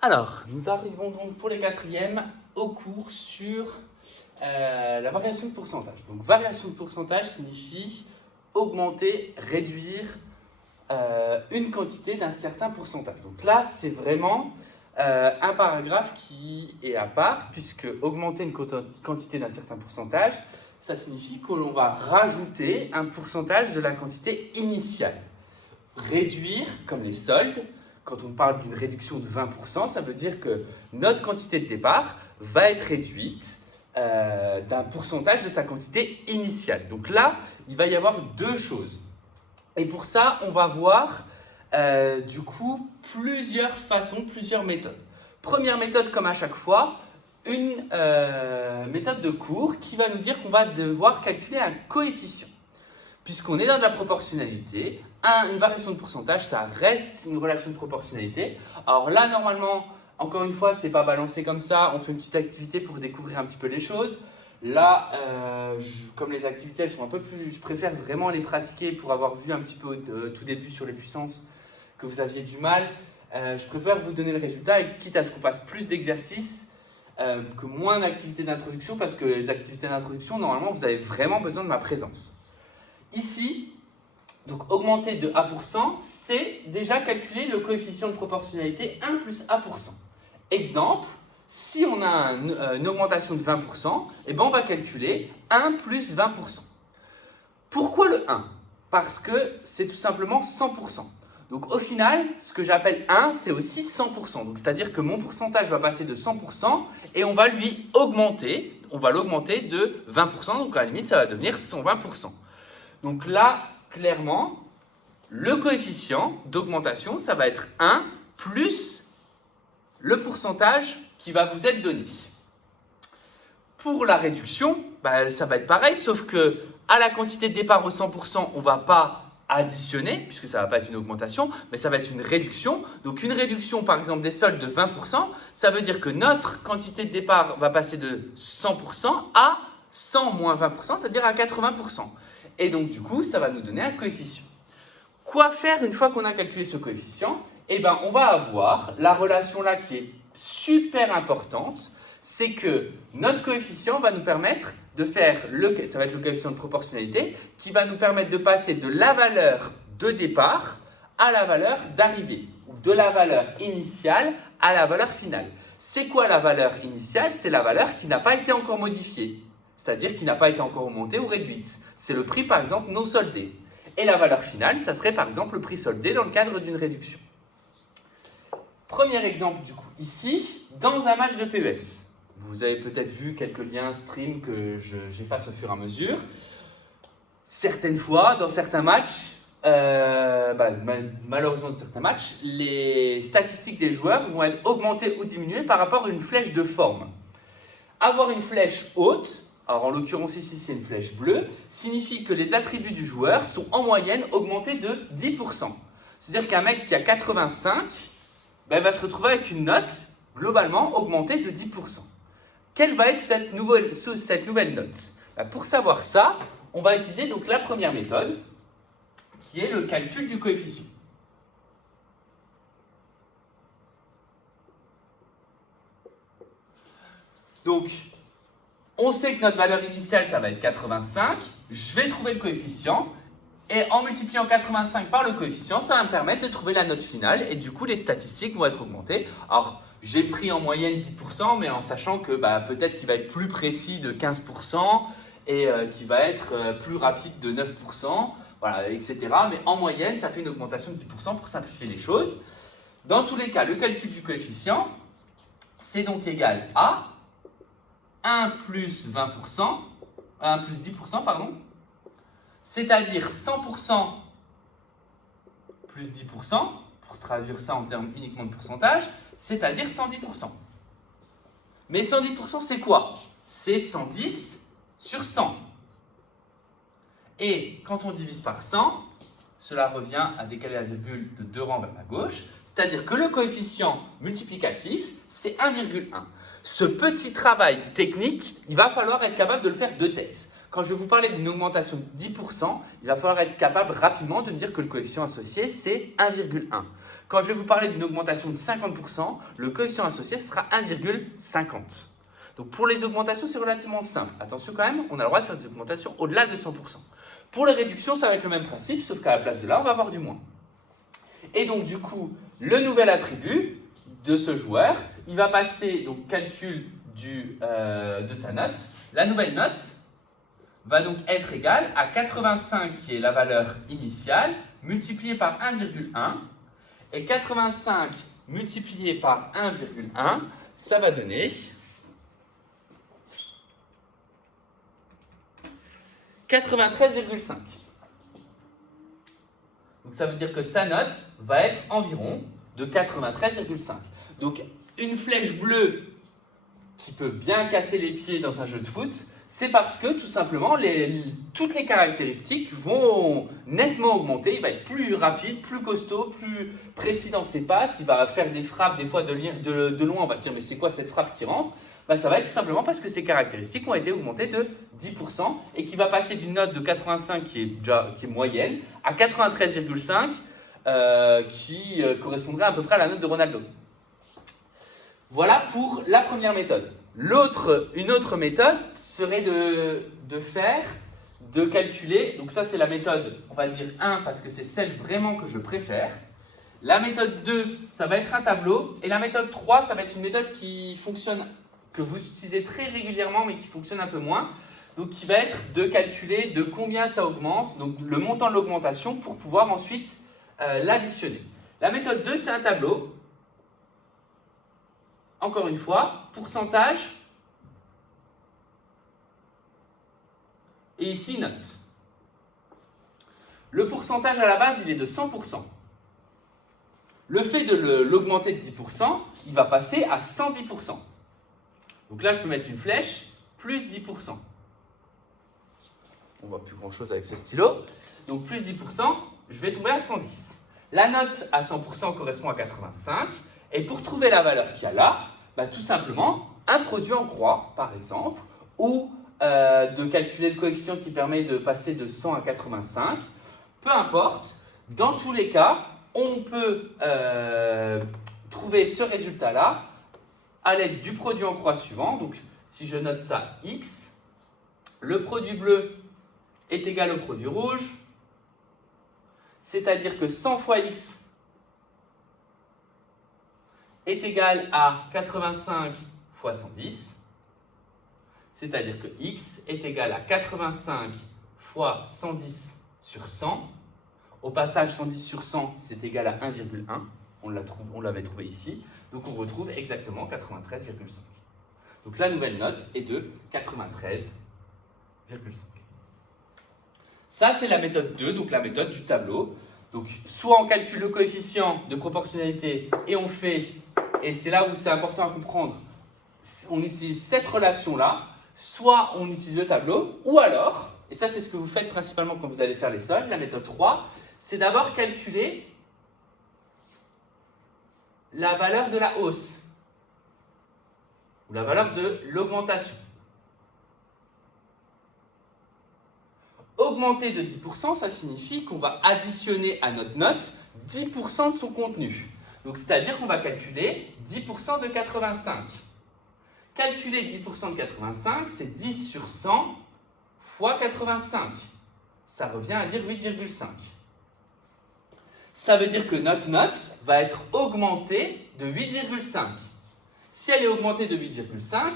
Alors, nous arrivons donc pour les quatrièmes au cours sur la variation de pourcentage. Donc, variation de pourcentage signifie augmenter, réduire une quantité d'un certain pourcentage. Donc là, c'est vraiment un paragraphe qui est à part, puisque augmenter une quantité d'un certain pourcentage, ça signifie que l'on va rajouter un pourcentage de la quantité initiale. Réduire, comme les soldes, quand on parle d'une réduction de 20%, ça veut dire que notre quantité de départ va être réduite d'un pourcentage de sa quantité initiale. Donc là, il va y avoir deux choses. Et pour ça, on va voir du coup plusieurs façons, plusieurs méthodes. Première méthode, comme à chaque fois, une méthode de cours qui va nous dire qu'on va devoir calculer un coefficient. Puisqu'on est dans de la proportionnalité, une variation de pourcentage, ça reste une relation de proportionnalité. Alors là, normalement, encore une fois, c'est pas balancé comme ça. On fait une petite activité pour découvrir un petit peu les choses. Là, comme les activités, elles sont un peu plus... Je préfère vraiment les pratiquer pour avoir vu un petit peu au tout début sur les puissances que vous aviez du mal. Je préfère vous donner le résultat et quitte à ce qu'on fasse plus d'exercices que moins d'activités d'introduction parce que les activités d'introduction, normalement, vous avez vraiment besoin de ma présence. Ici, donc augmenter de A%, c'est déjà calculer le coefficient de proportionnalité 1 plus A%. Exemple, si on a une augmentation de 20%, eh ben on va calculer 1 plus 20%. Pourquoi le 1? Parce que c'est tout simplement 100%. Donc au final, ce que j'appelle 1, c'est aussi 100%. Donc c'est-à-dire que mon pourcentage va passer de 100% et on va lui augmenter, on va l'augmenter de 20%, donc à la limite ça va devenir 120%. Donc là, clairement, le coefficient d'augmentation, ça va être 1 plus le pourcentage qui va vous être donné. Pour la réduction, ça va être pareil, sauf que à la quantité de départ au 100%, on ne va pas additionner, puisque ça ne va pas être une augmentation, mais ça va être une réduction. Donc une réduction, par exemple, des soldes de 20%, ça veut dire que notre quantité de départ va passer de 100% à 100 moins 20%, c'est-à-dire à 80%. Et donc, du coup, ça va nous donner un coefficient. Quoi faire une fois qu'on a calculé ce coefficient? Eh bien, on va avoir la relation là qui est super importante, c'est que notre coefficient va nous permettre de faire, ça va être le coefficient de proportionnalité, qui va nous permettre de passer de la valeur de départ à la valeur d'arrivée, ou de la valeur initiale à la valeur finale. C'est quoi la valeur initiale? C'est la valeur qui n'a pas été encore modifiée, c'est-à-dire qui n'a pas été encore augmentée ou réduite. C'est le prix, par exemple, non soldé. Et la valeur finale, ça serait par exemple le prix soldé dans le cadre d'une réduction. Premier exemple du coup, ici, dans un match de PES. Vous avez peut-être vu quelques liens stream que j'efface au fur et à mesure. Certaines fois, dans certains matchs, malheureusement dans certains matchs, les statistiques des joueurs vont être augmentées ou diminuées par rapport à une flèche de forme. Avoir une flèche haute, alors en l'occurrence ici c'est une flèche bleue, signifie que les attributs du joueur sont en moyenne augmentés de 10%. C'est-à-dire qu'un mec qui a 85 va se retrouver avec une note globalement augmentée de 10%. Quelle va être cette nouvelle note? Pour savoir ça, on va utiliser donc la première méthode qui est le calcul du coefficient. Donc, on sait que notre valeur initiale, ça va être 85. Je vais trouver le coefficient. Et en multipliant 85 par le coefficient, ça va me permettre de trouver la note finale. Et du coup, les statistiques vont être augmentées. Alors, j'ai pris en moyenne 10%, mais en sachant que peut-être qu'il va être plus précis de 15% et qu'il va être plus rapide de 9%, voilà, etc. Mais en moyenne, ça fait une augmentation de 10% pour simplifier les choses. Dans tous les cas, le calcul du coefficient, c'est donc égal à 1 plus 20%, 1 plus 10%, pardon, c'est-à-dire 100% plus 10%, pour traduire ça en termes uniquement de pourcentage, c'est-à-dire 110%. Mais 110%, c'est quoi? C'est 110 sur 100. Et quand on divise par 100, cela revient à décaler la virgule de 2 rangs vers la gauche, c'est-à-dire que le coefficient multiplicatif, c'est 1,1. Ce petit travail technique, il va falloir être capable de le faire de tête. Quand je vais vous parler d'une augmentation de 10%, il va falloir être capable rapidement de me dire que le coefficient associé, c'est 1,1. Quand je vais vous parler d'une augmentation de 50%, le coefficient associé sera 1,50. Donc pour les augmentations, c'est relativement simple. Attention quand même, on a le droit de faire des augmentations au-delà de 100%. Pour les réductions, ça va être le même principe, sauf qu'à la place de là, on va avoir du moins. Et donc du coup, le nouvel attribut de ce joueur, il va passer, donc calcul de sa note. La nouvelle note va donc être égale à 85, qui est la valeur initiale, multipliée par 1,1. Et 85 multiplié par 1,1, ça va donner 93,5. Donc ça veut dire que sa note va être environ de 93,5. Donc une flèche bleue qui peut bien casser les pieds dans un jeu de foot, c'est parce que tout simplement toutes les caractéristiques vont nettement augmenter. Il va être plus rapide, plus costaud, plus précis dans ses passes. Il va faire des frappes des fois de loin. On va se dire mais c'est quoi cette frappe qui rentre? Ça va être tout simplement parce que ses caractéristiques ont été augmentées de 10% et qu'il va passer d'une note de 85 qui est moyenne à 93,5 qui correspondrait à peu près à la note de Ronaldo. Voilà pour la première méthode. Une autre méthode serait de calculer, donc ça c'est la méthode, on va dire 1 parce que c'est celle vraiment que je préfère. La méthode 2, ça va être un tableau. Et la méthode 3, ça va être une méthode qui fonctionne, que vous utilisez très régulièrement mais qui fonctionne un peu moins. Donc qui va être de calculer de combien ça augmente, donc le montant de l'augmentation pour pouvoir ensuite l'additionner. La méthode 2, c'est un tableau. Encore une fois, pourcentage. Et ici, note. Le pourcentage à la base, il est de 100%. Le fait de l'augmenter de 10%, il va passer à 110%. Donc là, je peux mettre une flèche, plus 10%. On ne voit plus grand-chose avec ce stylo. Donc plus 10%, je vais tomber à 110. La note à 100% correspond à 85. Et pour trouver la valeur qu'il y a là, tout simplement, un produit en croix, par exemple, ou de calculer le coefficient qui permet de passer de 100 à 85, peu importe, dans tous les cas, on peut trouver ce résultat-là à l'aide du produit en croix suivant. Donc, si je note ça x, le produit bleu est égal au produit rouge, c'est-à-dire que 100 fois x est égal à 85 fois 110, c'est-à-dire que x est égal à 85 fois 110 sur 100. Au passage, 110 sur 100, c'est égal à 1,1. On l'avait trouvé ici. Donc, on retrouve exactement 93,5. Donc, la nouvelle note est de 93,5. Ça, c'est la méthode 2, donc la méthode du tableau. Donc, soit on calcule le coefficient de proportionnalité et on fait, et c'est là où c'est important à comprendre, on utilise cette relation-là, soit on utilise le tableau, ou alors, et ça c'est ce que vous faites principalement quand vous allez faire les soldes, la méthode 3, c'est d'abord calculer la valeur de la hausse, ou la valeur de l'augmentation. Augmenter de 10%, ça signifie qu'on va additionner à notre note 10% de son contenu. Donc, c'est-à-dire qu'on va calculer 10% de 85. Calculer 10% de 85, c'est 10 sur 100 fois 85. Ça revient à dire 8,5. Ça veut dire que notre note va être augmentée de 8,5. Si elle est augmentée de 8,5,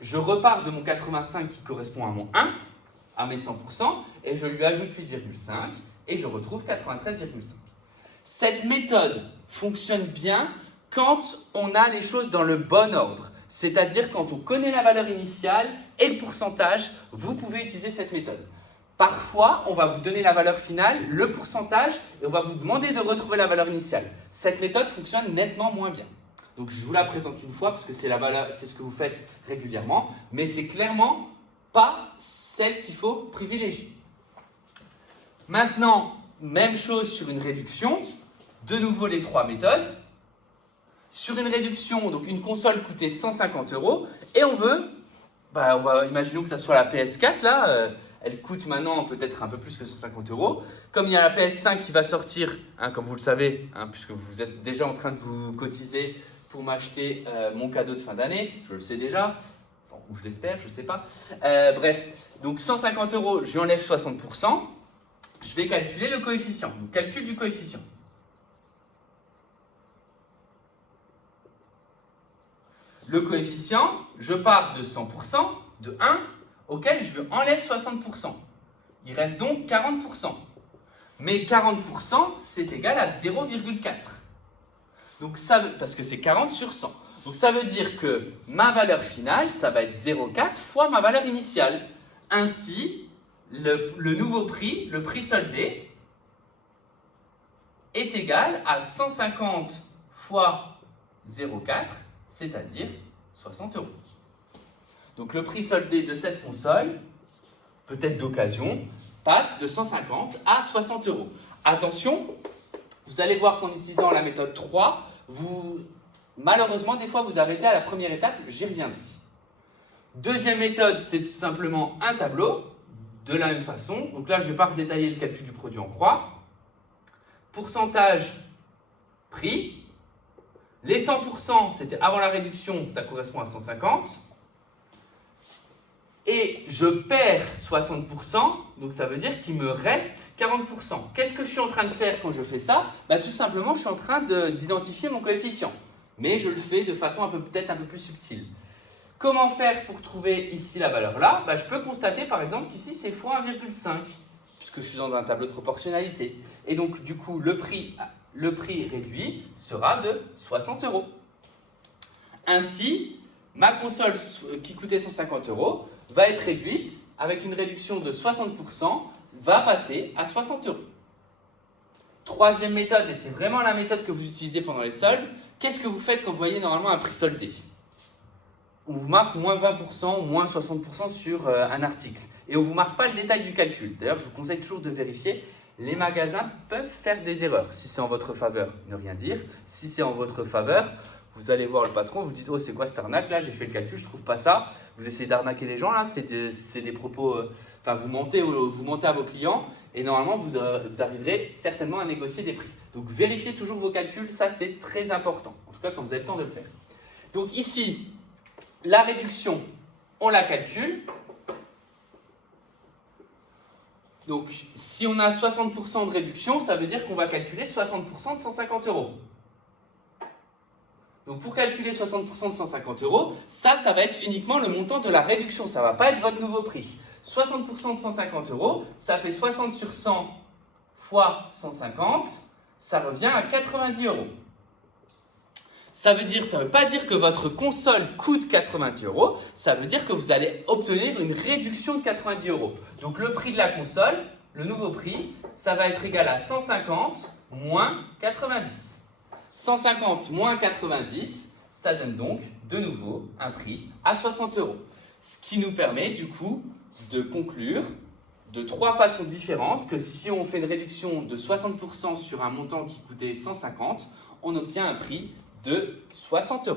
je repars de mon 85 qui correspond à mon 1, à mes 100%, et je lui ajoute 8,5 et je retrouve 93,5. Cette méthode fonctionne bien quand on a les choses dans le bon ordre, c'est-à-dire quand on connaît la valeur initiale et le pourcentage, vous pouvez utiliser cette méthode. Parfois, on va vous donner la valeur finale, le pourcentage, et on va vous demander de retrouver la valeur initiale. Cette méthode fonctionne nettement moins bien. Donc, je vous la présente une fois parce que c'est ce que vous faites régulièrement, mais c'est clairement pas celle qu'il faut privilégier. Maintenant, même chose sur une réduction. De nouveau les trois méthodes. Sur une réduction, donc une console coûtait 150 € et on va imaginons que ça soit la PS4 là, elle coûte maintenant peut-être un peu plus que 150 €. Comme il y a la PS5 qui va sortir, hein, comme vous le savez, hein, puisque vous êtes déjà en train de vous cotiser pour m'acheter mon cadeau de fin d'année, je le sais déjà, enfin, ou je l'espère, je ne sais pas. Bref, donc 150 €, je lui enlève 60%, je vais calculer le coefficient, donc calcul du coefficient. Le coefficient, je pars de 100%, de 1, auquel je enlève 60%. Il reste donc 40%. Mais 40%, c'est égal à 0,4. Donc parce que c'est 40 sur 100. Donc ça veut dire que ma valeur finale, ça va être 0,4 fois ma valeur initiale. Ainsi, le nouveau prix, le prix soldé, est égal à 150 fois 0,4, c'est-à-dire 60 €. Donc le prix soldé de cette console, peut-être d'occasion, passe de 150 à 60 €. Attention, vous allez voir qu'en utilisant la méthode 3, malheureusement, des fois, vous arrêtez à la première étape, j'y reviendrai. Deuxième méthode, c'est tout simplement un tableau, de la même façon. Donc là, je ne vais pas redétailler le calcul du produit en croix. Pourcentage prix. Les 100%, c'était avant la réduction, ça correspond à 150. Et je perds 60%, donc ça veut dire qu'il me reste 40%. Qu'est-ce que je suis en train de faire quand je fais ça? Tout simplement, je suis en train d'identifier mon coefficient. Mais je le fais de façon peut-être un peu plus subtile. Comment faire pour trouver ici la valeur là? Je peux constater par exemple qu'ici c'est fois 1,5, puisque je suis dans un tableau de proportionnalité. Et donc du coup, le prix réduit sera de 60 €. Ainsi, ma console qui coûtait 150 € va être réduite avec une réduction de 60%, va passer à 60 €. Troisième méthode, et c'est vraiment la méthode que vous utilisez pendant les soldes, qu'est-ce que vous faites quand vous voyez normalement un prix soldé? On vous marque moins 20% ou moins 60% sur un article. Et on ne vous marque pas le détail du calcul. D'ailleurs, je vous conseille toujours de vérifier. Les magasins peuvent faire des erreurs. Si c'est en votre faveur, ne rien dire. Si c'est en votre faveur, vous allez voir le patron, vous dites « Oh, c'est quoi cette arnaque là? J'ai fait le calcul, je ne trouve pas ça. » Vous essayez d'arnaquer les gens là, c'est des propos… vous mentez à vos clients et normalement, vous arriverez certainement à négocier des prix. Donc, vérifiez toujours vos calculs, ça c'est très important. En tout cas, quand vous avez le temps de le faire. Donc ici, la réduction, on la calcule. Donc, si on a 60% de réduction, ça veut dire qu'on va calculer 60% de 150 €. Donc, pour calculer 60% de 150 €, ça va être uniquement le montant de la réduction. Ça ne va pas être votre nouveau prix. 60% de 150 €, ça fait 60 sur 100 fois 150, ça revient à 90 €. Ça ne veut pas dire que votre console coûte 90 €, ça veut dire que vous allez obtenir une réduction de 90 €. Donc le prix de la console, le nouveau prix, ça va être égal à 150 moins 90. 150 moins 90, ça donne donc de nouveau un prix à 60 €. Ce qui nous permet du coup de conclure de 3 façons différentes que si on fait une réduction de 60% sur un montant qui coûtait 150, on obtient un prix de 60 €.